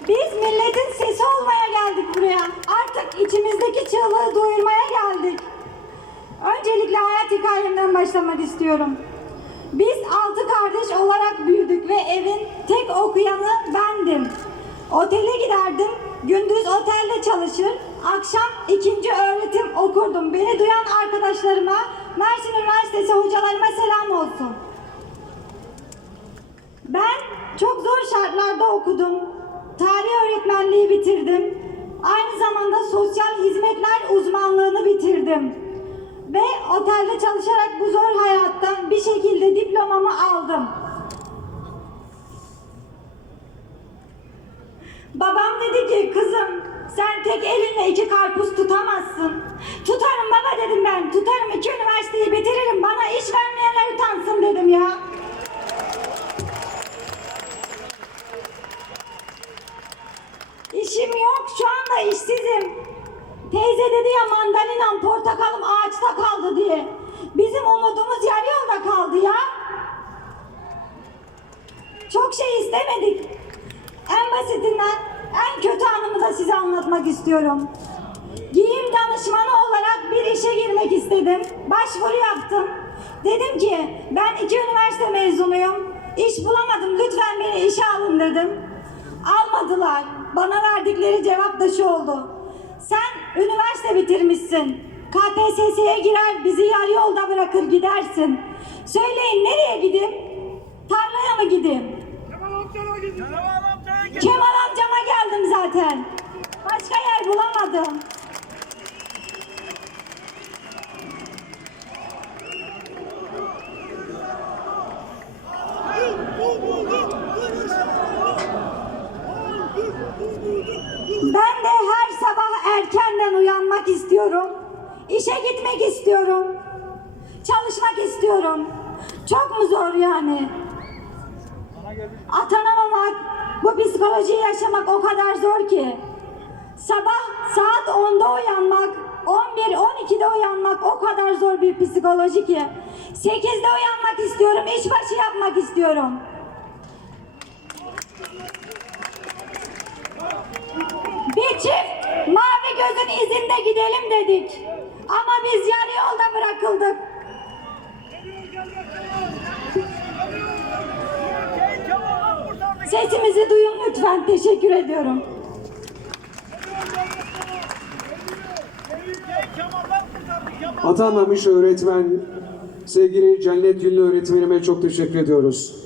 Biz milletin sesi olmaya geldik buraya. Artık içimizdeki çığlığı duyurmaya geldik. Öncelikle hayat hikayemden başlamak istiyorum. Biz altı kardeş olarak büyüdük ve evin tek okuyanı bendim. Otele giderdim, gündüz otelde çalışır, akşam ikinci öğretim okurdum. Beni duyan arkadaşlarıma, Mersin Üniversitesi hocalarıma selam olsun. Ben çok zor şartlarda okudum. Tarih öğretmenliği bitirdim. Aynı zamanda sosyal hizmetler uzmanlığını bitirdim. Ve otelde çalışarak bu zor hayattan bir şekilde diplomamı aldım. Babam dedi ki kızım sen tek elinle iki karpuz tutamazsın. İşim yok şu anda işsizim. Teyze dedi ya mandalinam portakalım ağaçta kaldı diye. Bizim umudumuz yarı yolda kaldı ya. Çok şey istemedik. En basitinden en kötü anımı da size anlatmak istiyorum. Giyim danışmanı olarak bir işe girmek istedim. Başvuru yaptım. Dedim ki ben iki üniversite mezunuyum. İş bulamadım lütfen beni işe alın dedim. Almadılar. Bana verdikleri cevap da şu oldu. Sen üniversite bitirmişsin. KPSS'ye girer bizi yarı yolda bırakır gidersin. Söyleyin nereye gideyim? Tarlaya mı gideyim? Kemal amcama geldim zaten. Başka yer bulamadım. Ben de her sabah erkenden uyanmak istiyorum. İşe gitmek istiyorum. Çalışmak istiyorum. Çok mu zor yani? Atanamamak, bu psikolojiyi yaşamak o kadar zor ki. Sabah saat 10'da uyanmak, 11, 12'de uyanmak o kadar zor bir psikoloji ki. 8'de uyanmak istiyorum, işbaşı yapmak istiyorum. Bir çift mavi gözün izinde gidelim dedik. Ama biz yarı yolda bırakıldık. Sesimizi duyun lütfen. Teşekkür ediyorum. Atanmamış öğretmen, sevgili Cennet Gül'ün öğretmenime çok teşekkür ediyoruz.